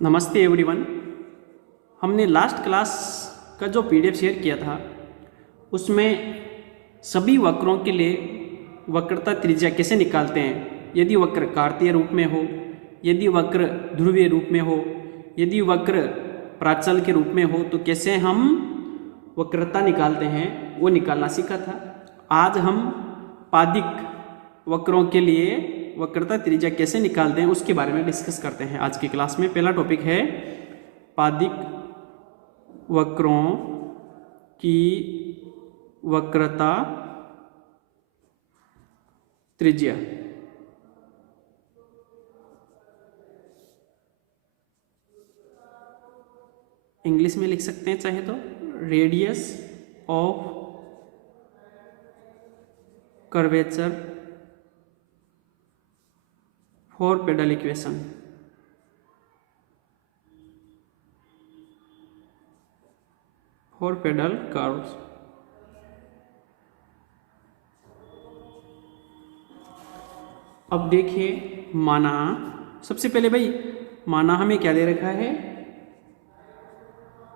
नमस्ते एवरीवन। हमने last class का जो पीडीएफ शेयर किया था उसमें सभी वक्रों के लिए वक्रता त्रिज्या कैसे निकालते हैं, यदि वक्र कार्तीय रूप में हो, यदि वक्र ध्रुवीय रूप में हो, यदि वक्र प्राचल के रूप में हो तो कैसे हम वक्रता निकालते हैं वो निकालना सीखा था। आज हम पादिक वक्रों के लिए वक्रता त्रिज्या कैसे निकालते हैं उसके बारे में डिस्कस करते हैं आज की क्लास में। पहला टॉपिक है पादिक वक्रों की वक्रता त्रिज्या। इंग्लिश में लिख सकते हैं चाहे तो, radius of curvature for pedal equation. For pedal curves. अब देखिए, माना सबसे पहले भाई माना हमें क्या दे रखा है,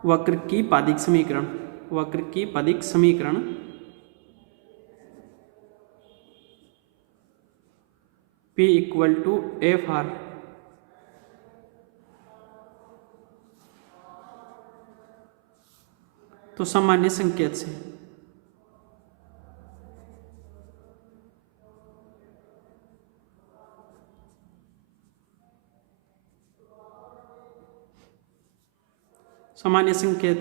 वक्र की पादिक समीकरण। वक्र की पादिक समीकरण P equal to F R. तो सामान्य संकेत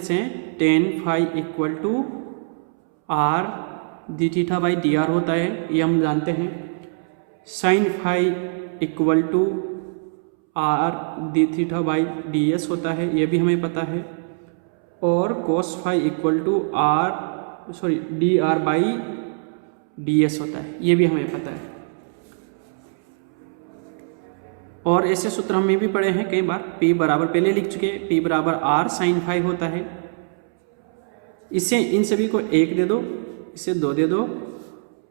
से tan phi equal to R D theta by D R होता है, ये हम जानते हैं। Sine phi equal to R D theta by D S होता है, ये भी हमें पता है। और cos phi equal to D R by D S होता है, ये भी हमें पता है। और ऐसे सूत्र हमें भी पढ़े हैं कई बार। P बराबर पहले लिख चुके हैं, P बराबर आर साइन फाई होता है। इससे इन सभी को 1 दे दो, इसे 2 दे दो,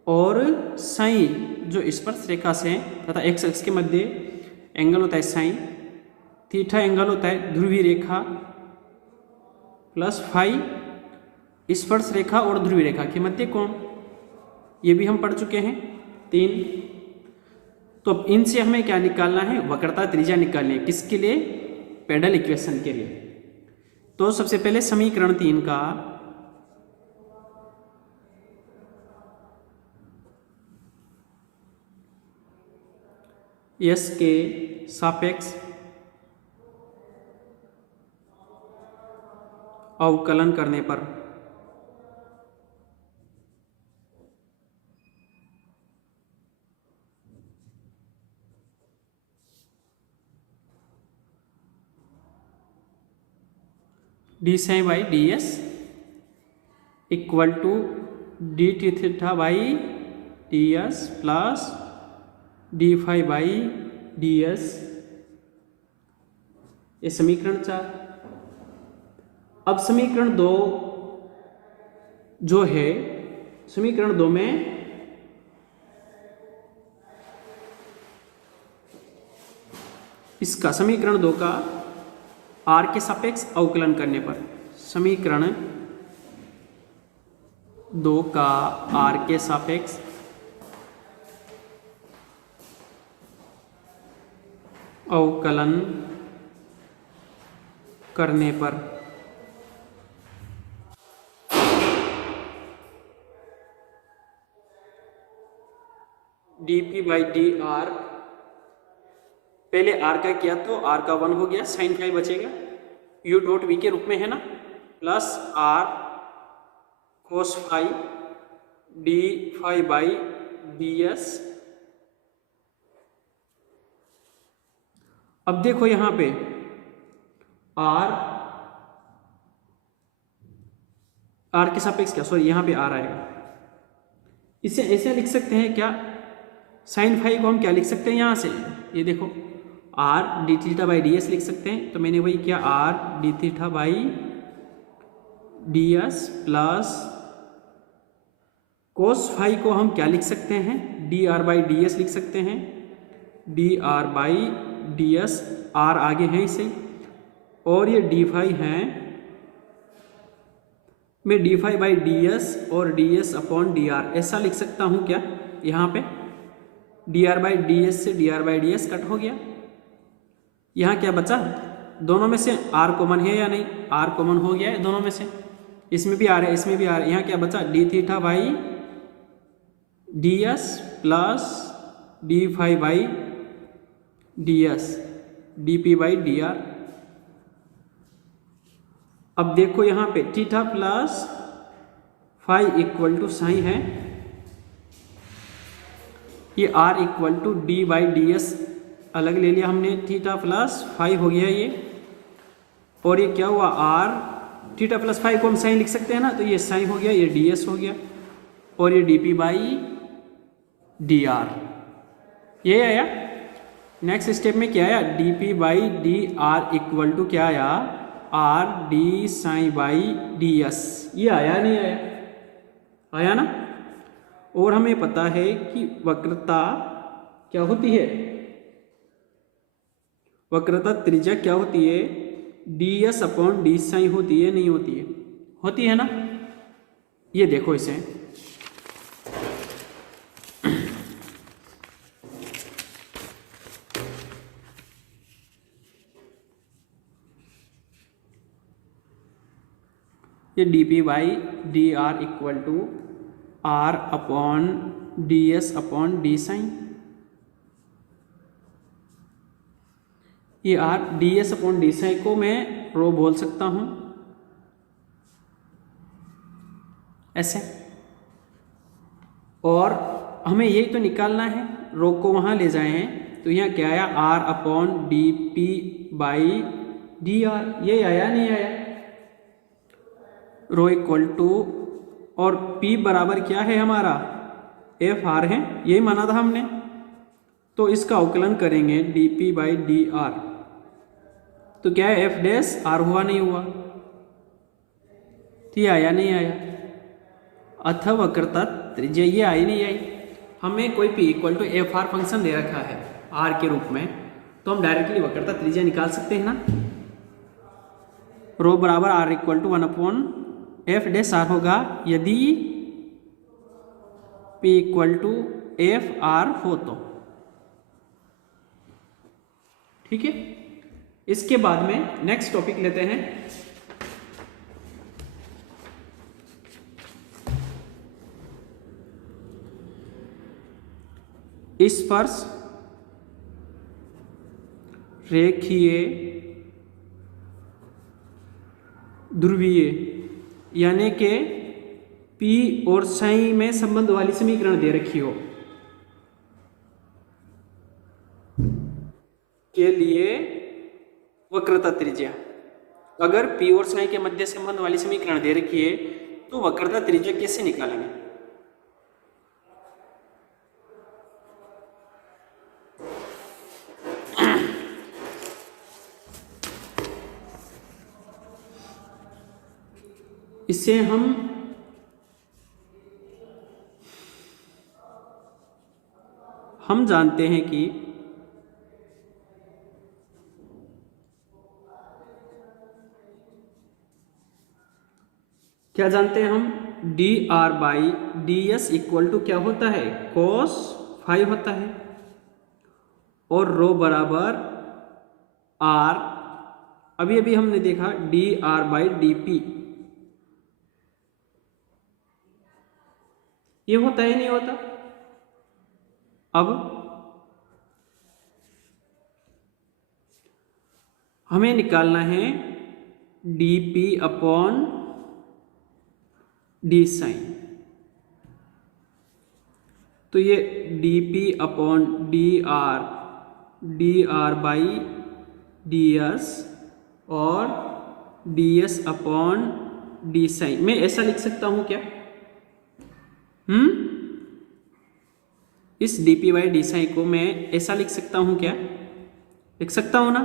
और साइन जो स्पर्श रेखा से तथा एक्स अक्ष के मध्य एंगल होता है साइन, थीटा एंगल होता है ध्रुवीय रेखा, प्लस फाई स्पर्श रेखा और ध्रुवीय रेखा के मध्य कोण, ये भी हम पढ़ चुके हैं 3। तो अब इनसे हमें क्या निकालना है, वक्रता त्रिज्या निकालनी है। किसके लिए? पेडल इक्वेशन के लिए। तो सबसे पहले समीकरण 3 का यस के सापेक्ष अवकलन करने पर D sine by D S equal to D T theta by D S plus D phi by D S, ये समीकरण 4। अब समीकरण 2 जो है, समीकरण 2 में इसका समीकरण 2 का आर के सापेक्ष अवकलन करने पर, समीकरण 2 का आर के सापेक्ष अवकलन करने पर D P by D R, पहले आर का किया तो आर का 1 हो गया, साइन फाई बचेगा, यू डॉट वी के रूप में है ना, plus R cos phi D phi by D S. अब देखो यहां पे आर के सापेक्ष क्या, सॉरी यहां पे आर आएगा। इसे ऐसे लिख सकते हैं क्या, साइन फाई को हम क्या लिख सकते हैं यहां से, ये देखो R D theta by D S लिख सकते हैं। तो मैंने वही किया, R D theta by D S plus cos phi को हम क्या लिख सकते हैं, D R by D S लिख सकते हैं, D R by D S, R आगे है इसे, और ये डी फाई है, मैं D phi by D S और D S upon D R ऐसा लिख सकता हूँ क्या? यहाँ पे D R by D S से D R by D S cut हो गया। यहाँ क्या बचा? दोनों में से आर कॉमन है या नहीं? आर कॉमन हो गया है दोनों में से, इसमें भी आर है इसमें भी आर है। यहाँ क्या बचा? D theta by D S plus D phi by D S D P by D R. अब देखो यहाँ पे theta plus phi equal to sine है, ये R equal to D by D S अलग ले लिया हमने, थीटा प्लस फाई हो गया ये, और ये क्या हुआ? आर थीटा प्लस फाई को हम साइन लिख सकते हैं ना, तो ये साइन हो गया, ये डी एस हो गया, और ये D P by D R ये आया। नेक्स्ट स्टेप में क्या आया? D P by D R equal to क्या आया? R D sine by D S. ये आया नहीं आया? आया ना। और हमें पता है कि वक्रता क्या होती है? वक्रता त्रिज्या क्या होती है? D S upon D sine होती है, नहीं होती है? होती है ना। ये देखो इसे, ये D P by D R equal to R upon D S upon D sine. ये R D S upon D sine को मैं रो बोल सकता हूं ऐसे, और हमें यही तो निकालना है, रो को वहां ले जाए तो यहाँ क्या आया? R upon D P by D R. ये आया नहीं आया? रो इक्वल टू, और P बराबर क्या है हमारा? एफ आर है, यही माना था हमने, तो इसका अवकलन करेंगे D P by D are, तो क्या है? एफ डैश आर हुआ नहीं हुआ? तो ये आया नहीं आया? अतः वक्रता त्रिज्या ये आई नहीं आई। हमें कोई P equal to F R function दे रखा है आर के रूप में, तो हम डायरेक्टली वक्रता त्रिज्या निकाल सकते हैं ना। रो बराबर R equal to 1 F dash R होगा यदि P equal to F R हो तो। ठीक है, इसके बाद में नेक्स्ट टॉपिक लेते हैं। स्पर्श रेखीय ध्रुवीय, यानी कि P और साइन में संबंध वाली समीकरण दे रखी हो के लिए वक्रता त्रिज्या, अगर P और साइन के मध्य संबंध वाली समीकरण दे रखी है तो वक्रता त्रिज्या कैसे निकालेंगे? इससे हम जानते हैं कि क्या जानते हैं हम? D R by D S equal to क्या होता है? कोस फाई होता है, और रो बराबर आर, अभी अभी हमने देखा D R by D P, ये होता है नहीं होता? अब हमें निकालना है D P upon D sine, तो ये D P upon D R by D S और D S upon D sine, मैं ऐसा लिख सकता हूं क्या? इस D P by D sine को मैं ऐसा लिख सकता हूं क्या? लिख सकता हूं ना।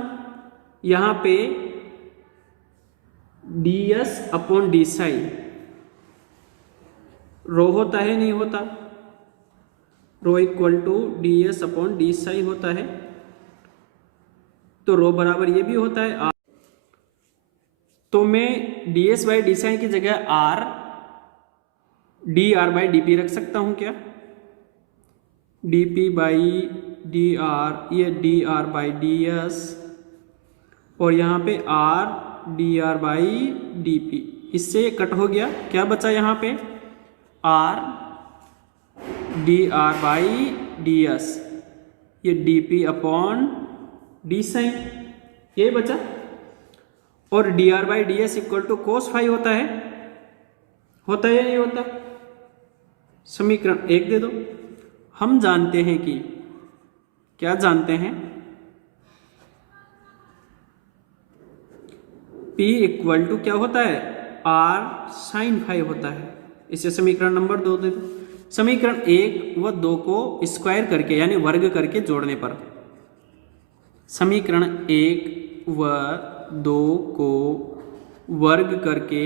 यहां पे D S upon D sine rho होता है नहीं होता? Rho equal to D S upon D sine होता है, तो रो बराबर ये भी होता है तो मैं D S by D sine की जगह R D R by D P रख सकता हूँ क्या? D P by D R, ये D R by D S, और यहाँ पे R D R by D P, इससे कट हो गया। क्या बचा यहाँ पे? R D R by D S, ये D P upon D sine, ये बचा। और D R by D S equal to cos phi होता है या नहीं होता? समीकरण 1 दे दो। हम जानते हैं कि, क्या जानते हैं? P इक्वल टू क्या होता है? R साइन फाई होता है। इसे समीकरण नंबर 2 दे दो। समीकरण 1 व 2 को स्क्वायर करके यानी वर्ग करके जोड़ने पर, समीकरण 1 व 2 को वर्ग करके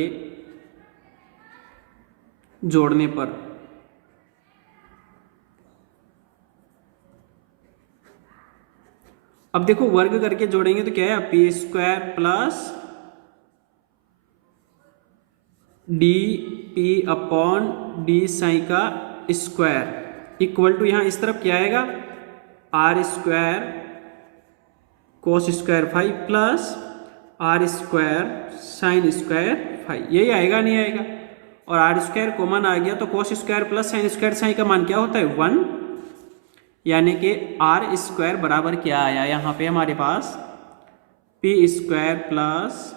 जोड़ने पर अब देखो वर्ग करके जोड़ेंगे तो क्या है? P square plus D P upon D sine का स्क्वायर इक्वल टू, यहाँ इस तरफ क्या आएगा? R square cos square phi plus R square sine square phi, यही आएगा नहीं आएगा? और आर स्क्वायर कॉमन आ गया तो cos square plus sine square sine का मान क्या होता है? 1, यानी कि आर स्क्वायर बराबर क्या आया यहाँ पे हमारे पास? P square plus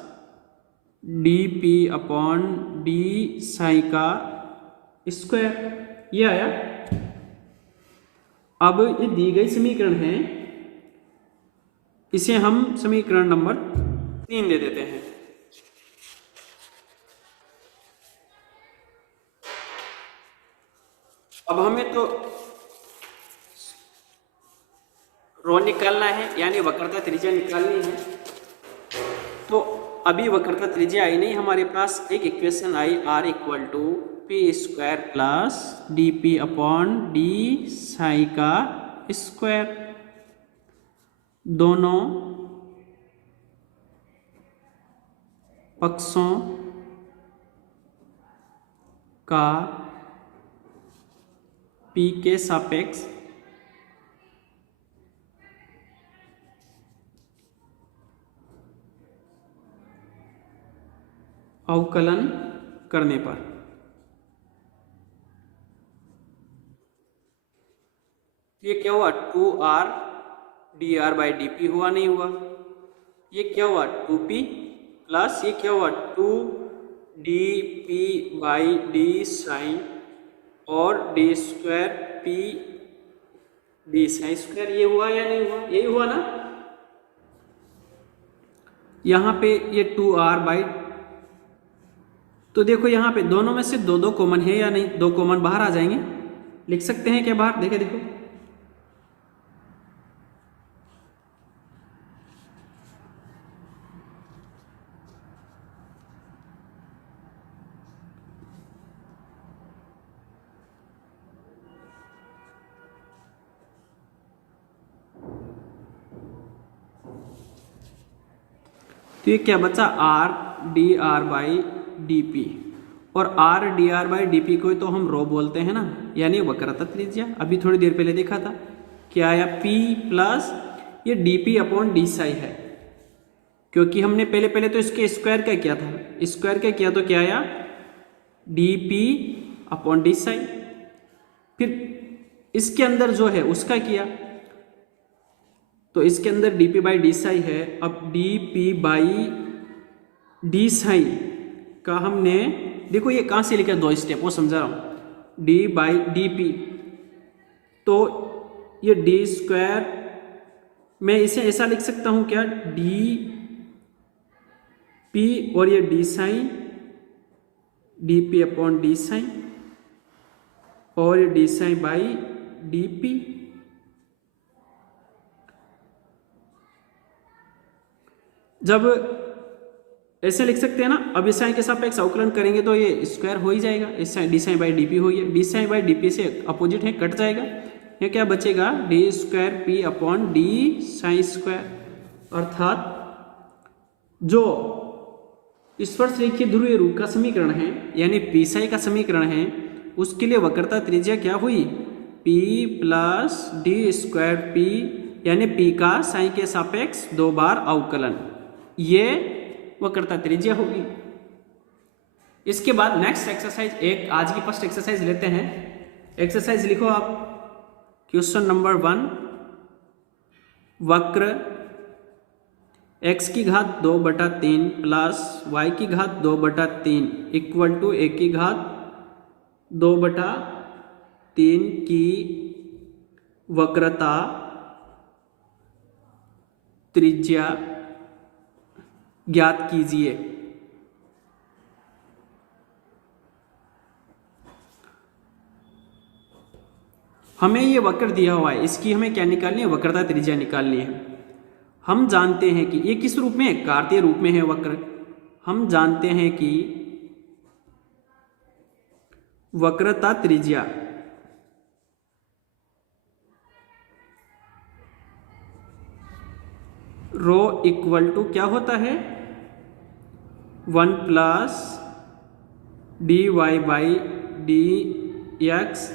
D P upon D sine का स्क्वायर, ये आया। अब ये दी गई समीकरण है, इसे हम समीकरण नंबर 3 दे देते हैं। अब हमें तो रो निकालना है, यानी वक्रता त्रिज्या निकालनी है। तो अभी वक्रता त्रिज्या आई नहीं हमारे पास, एक इक्वेशन आई R equal to P square plus D P upon D psi का स्क्वायर, दोनों पक्षों का पी के सापेक्ष अवकलन करने पर ये क्या हुआ? 2r D R by D P हुआ, नहीं हुआ? ये क्या हुआ? 2p प्लस ये क्या हुआ? 2 D P by D sine और D square P D sine square, ये हुआ या नहीं हुआ? यही हुआ ना? यहाँ पे ये 2r बाई, तो देखो यहाँ पे दोनों में से 2 कॉमन है या नहीं? 2 कॉमन बाहर आ जाएंगे, लिख सकते हैं क्या बाहर? देखे देखो, तो ये क्या बचा? R D R by D P, और R D R by D P को तो हम रो बोलते हैं ना, यानी वक्रता त्रिज्या। अभी थोड़ी देर पहले देखा था क्या आया? पी प्लस ये D P upon D Sai है, क्योंकि हमने पहले तो इसके स्क्वायर क्या किया था? स्क्वायर क्या किया तो क्या आया? D P upon D Sai. फिर इसके अंदर जो है उसका किया, तो इसके अंदर D P by D Sai है। अब D P by D psi का हमने, देखो ये कहाँ से लिखा? 2 स्टेप, वो समझा रहा हूँ। डी बाई डी पी, तो ये डी स्क्वायर, मैं इसे ऐसा लिख सकता हूँ क्या? डी पी और ये D sine, D P upon D sine, और ये D sine by D P. जब ऐसे लिख सकते हैं ना, अब इस साइन के सापेक्ष अवकलन करेंगे तो ये स्क्वायर हो ही जाएगा, इस sine D sine by D P हो गया, D sine by D P से अपोजिट है, कट जाएगा। ये क्या बचेगा? D square P upon D sine square, अर्थात जो स्पर्श रेखीय ध्रुवीय रूप का समीकरण है, यानी पी साई का समीकरण है, उसके लिए वक्रता त्रिज्या क्या हुई, P plus D square P, यानी P का साई के सापेक्ष 2 बार अवकलन, ये वक्रता त्रिज्या होगी। इसके बाद नेक्स्ट एक्सरसाइज, एक आज की फर्स्ट एक्सरसाइज लेते हैं। एक्सरसाइज लिखो आप, क्वेश्चन नंबर 1, वक्र x की घात 2/3 प्लस y की घात 2/3 इक्वल टू a की घात 2/3 की वक्रता त्रिज्या ज्ञात कीजिए। हमें ये वक्र दिया हुआ है, इसकी हमें क्या निकालनी है, वक्रता त्रिज्या निकालनी है। हम जानते हैं कि ये किस रूप में है, कार्तीय रूप में है वक्र। हम जानते हैं कि वक्रता त्रिज्या रो इक्वल टू क्या होता है, 1 प्लस dy बाई dx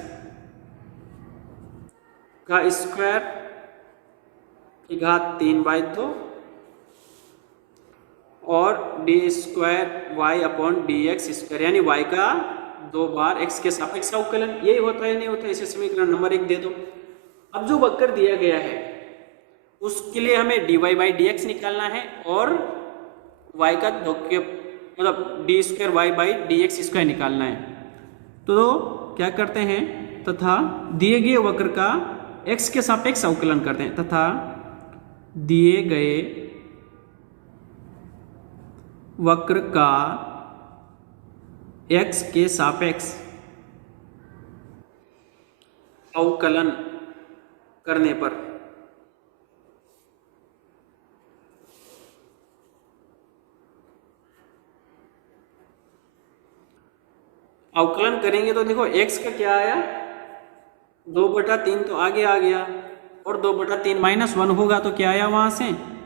का स्क्वायर की घात 3/2 और D square Y upon D X square, यानी y का 2 बार x के सापेक्ष अवकलन। यही होता है, नहीं होता है, इसे समीकरण नंबर 1 दे दो। अब जो वक्र दिया गया है उसके लिए हमें dy बाई डी एक्स निकालना है और y का मतलब D square Y by D X square निकालना है। तो क्या करते हैं, तथा दिए गए वक्र का x के सापेक्ष अवकलन करते हैं, तथा दिए गए वक्र का x के सापेक्ष अवकलन करने पर अवकलन करेंगे तो देखो x का क्या आया, 2/3 तो आगे आ गया, और 2/3 -1 होगा तो क्या आया वहां से,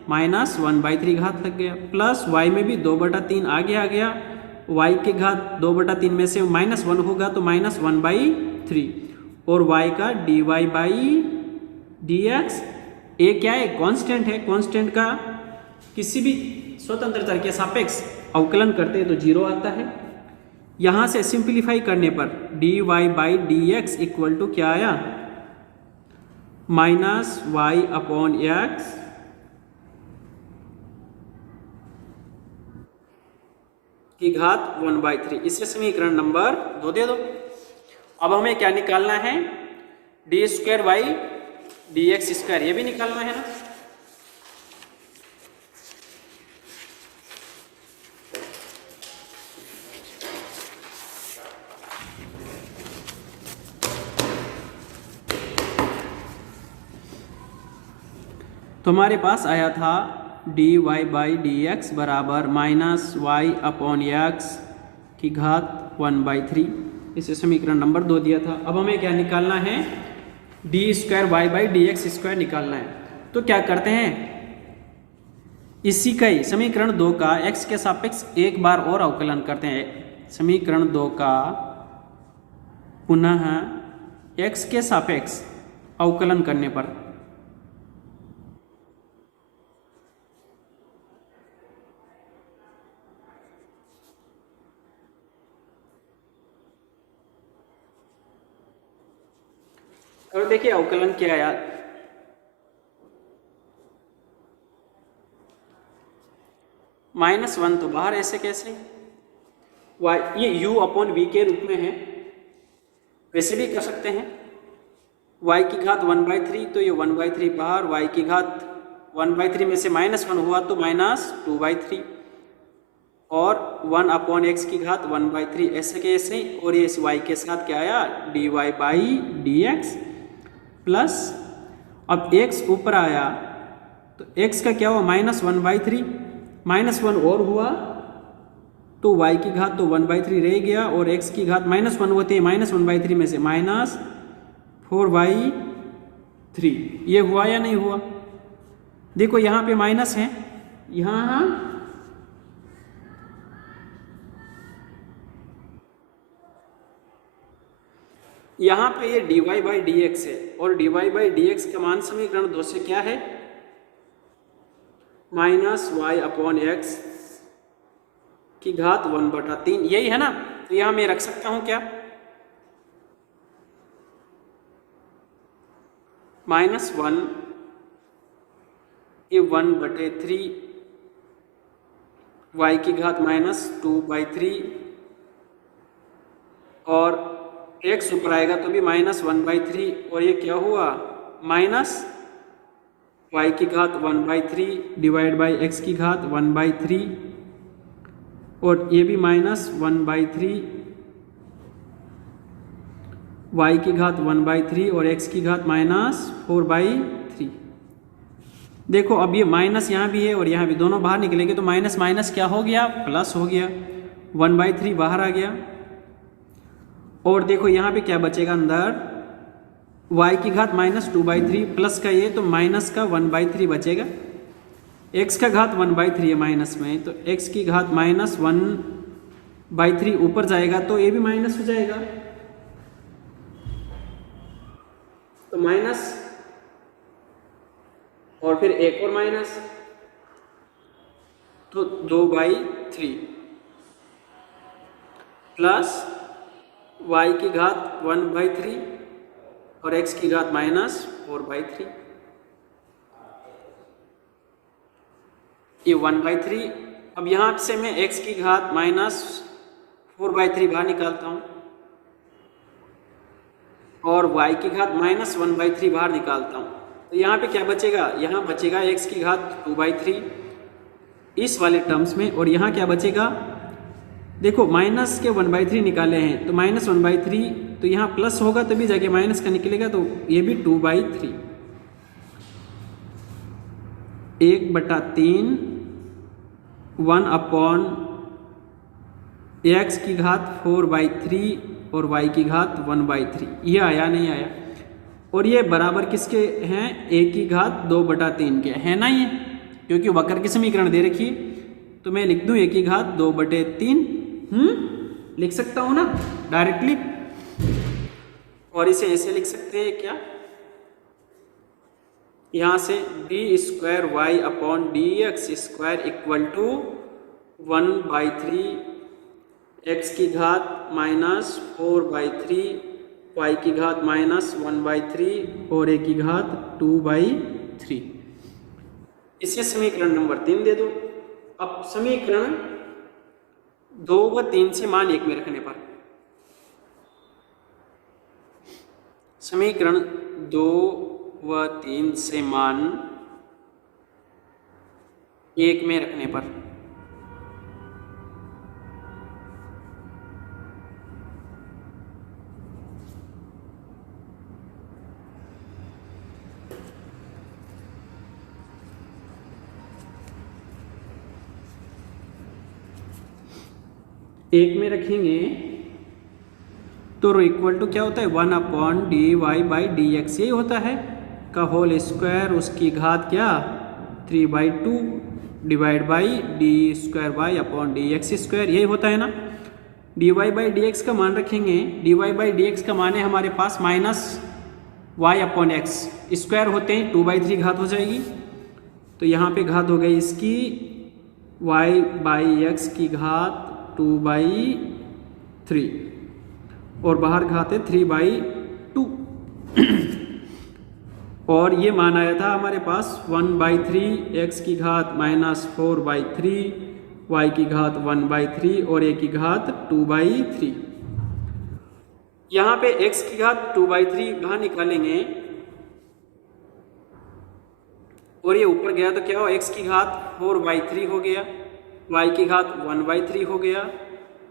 -1/3 घात लग गया, प्लस y में भी 2/3 आगे आ गया, y के घात 2/3 में से -1 होगा तो -1/3, और y का dy बाई dx, ये क्या है, कांस्टेंट है, कांस्टेंट का किसी भी स्वतंत्र चर के सापेक्ष अवकलन करते हैं तो 0 आता है। यहां से सिंप्लीफाई करने पर dy by dx equal to क्या आया, -y अपॉन x की घात 1/3, इसे समीकरण नंबर 2 दे दो। अब हमें क्या निकालना है, D square by D X square, ये भी निकालना है ना। तो हमारे पास आया था dy बाई डी एक्स बराबर -y अपॉन एक्स की घात 1/3, इसे समीकरण नंबर 2 दिया था। अब हमें क्या निकालना है, D square Y by D X square निकालना है। तो क्या करते हैं, इसी का ही समीकरण 2 का x के सापेक्ष एक बार और अवकलन करते हैं। समीकरण 2 का पुनः x के सापेक्ष अवकलन करने पर और देखिए अवकलन क्या है यार, -1 तो बाहर, ऐसे कैसे, y ये u अपॉन वी के रूप में है, वैसे भी कर सकते हैं। y की घात 1/3 तो ये 1/3 बाहर, y की घात 1/3 में से -1 हुआ तो -2/3, और 1 अपॉन x की घात 1/3, ऐसे कैसे, और ये इस y के साथ क्या आया, dy by D x plus, अब x ऊपर आया तो x का क्या हुआ, -1/3, -1 और हुआ तो y की घात तो 1/3 रह गया, और x की घात -1 होते हैं, -1/3 में से -4/3, ये हुआ या नहीं हुआ। देखो यहाँ पे माइनस है, यहाँ यहाँ पे ये dy बाई डी एक्स है और dy बाई डी एक्स का मान समीकरण 2 से क्या है, माइनस वाई अपॉन एक्स की घात 1/3, यही है ना। तो यहाँ मैं रख सकता हूँ क्या, -1 ये 1/3 y की घात -2/3 और x ऊपर आएगा तो भी -1/3 और ये क्या हुआ माइनस y की घात 1/3 डिवाइड बाई x की घात 1/3 और ये भी -1/3 y की घात 1/3 और x की घात -4/3। देखो अब ये माइनस यहाँ भी है और यहाँ भी, दोनों बाहर निकलेंगे तो माइनस माइनस क्या हो गया, प्लस हो गया, 1/3 बाहर आ गया। और देखो यहाँ पे क्या बचेगा अंदर, y की घात -2/3 प्लस का ये तो माइनस का 1/3 बचेगा, x का घात 1/3 है माइनस में, तो x की घात -1/3 ऊपर जाएगा तो ये भी माइनस हो जाएगा, तो माइनस और फिर एक और माइनस, तो 2/3 प्लस y की घात 1/3 और x की घात -4/3, ये 1/3। अब यहाँ से मैं x की घात -4/3 बाहर निकालता हूँ और y की घात -1/3 बाहर निकालता हूँ, तो यहाँ पे क्या बचेगा, यहाँ बचेगा x की घात 2/3 इस वाले टर्म्स में, और यहाँ क्या बचेगा, देखो माइनस के 1/3 निकाले हैं तो -1/3, तो यहाँ प्लस होगा तभी जाके माइनस का निकलेगा, तो ये भी 2/3, 1/3 1/x की घात 4/3 और y की घात 1/3, ये आया नहीं आया। और ये बराबर किसके हैं, a की घात 2/3 के है ना ये, क्योंकि वक्र की समीकरण दे रखी है, तो मैं लिख दूं a की घात 2/3, लिख सकता हूं ना डायरेक्टली। और इसे ऐसे लिख सकते हैं क्या, यहां से d² y upon dx² equal to 1/3 x की घात -4/3 y की घात -1/3 और a की घात 2/3। इसे समीकरण नंबर 3 दे दो। अब समीकरण 2 व 3 से मान 1 में रखने पर, समीकरण 2 व 3 से मान 1 में रखने पर एक में रखेंगे तो इक्वल टू क्या होता है, 1/dy/dx, यही होता है का होल स्क्वायर, उसकी घात क्या 3/2 divide by d² upon dx², यही होता है ना। dy/dx का मान रखेंगे, dy/dx का मान है हमारे पास -y अपॉन एक्स, स्क्वायर होते हैं 2/3 घात हो जाएगी, तो यहाँ पे घात हो गई इसकी y/x की घात 2/3 और बाहर घात है 3/2 और ये मान आया था हमारे पास 1/3 x की घात -4/3 y की घात 1/3 और a की घात 2/3। यहाँ पे x की घात 2/3 बाहर निकालेंगे और ये ऊपर गया तो क्या हो, x की घात 4/3 हो गया, y की घात 1/3 हो गया,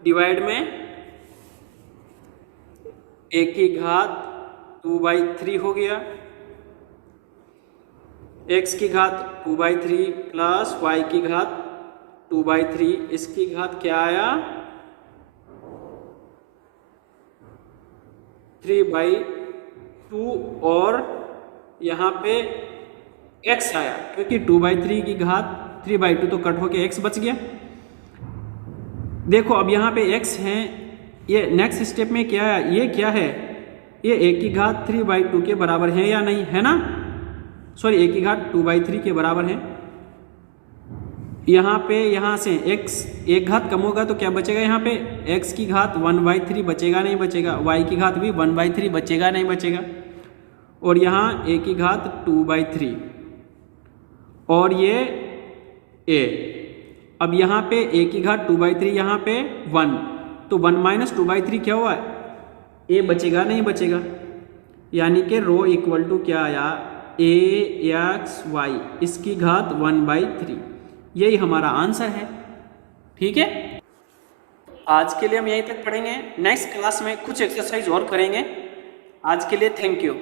डिवाइड में a की घात 2/3 हो गया, x की घात 2/3 प्लस y की घात 2/3, इसकी घात क्या आया 3/2 और यहाँ पे x आया, क्योंकि 2/3 की घात 3/2 तो कट होके x बच गया। देखो अब यहाँ पे x है, ये नेक्स्ट स्टेप में क्या है, ये क्या है, ये ए की घात 3/2 के बराबर है या नहीं, है ना, सॉरी ए की घात 2/3 के बराबर है। यहाँ पे यहाँ से x एक घात कम होगा तो क्या बचेगा, यहाँ पे x की घात 1/3 बचेगा नहीं बचेगा, y की घात भी 1/3 बचेगा नहीं बचेगा, और यहाँ a की घात 2/3 और ये a। अब यहाँ पे a की घात 2/3, यहाँ पे 1, तो 1 - 2/3 क्या हुआ, a बचेगा नहीं बचेगा, यानी कि रो इक्वल टू क्या आया, ax(y) इसकी घात 1/3। यही हमारा आंसर है। ठीक है, आज के लिए हम यहीं तक पढ़ेंगे, नेक्स्ट क्लास में कुछ एक्सरसाइज और करेंगे। आज के लिए थैंक यू।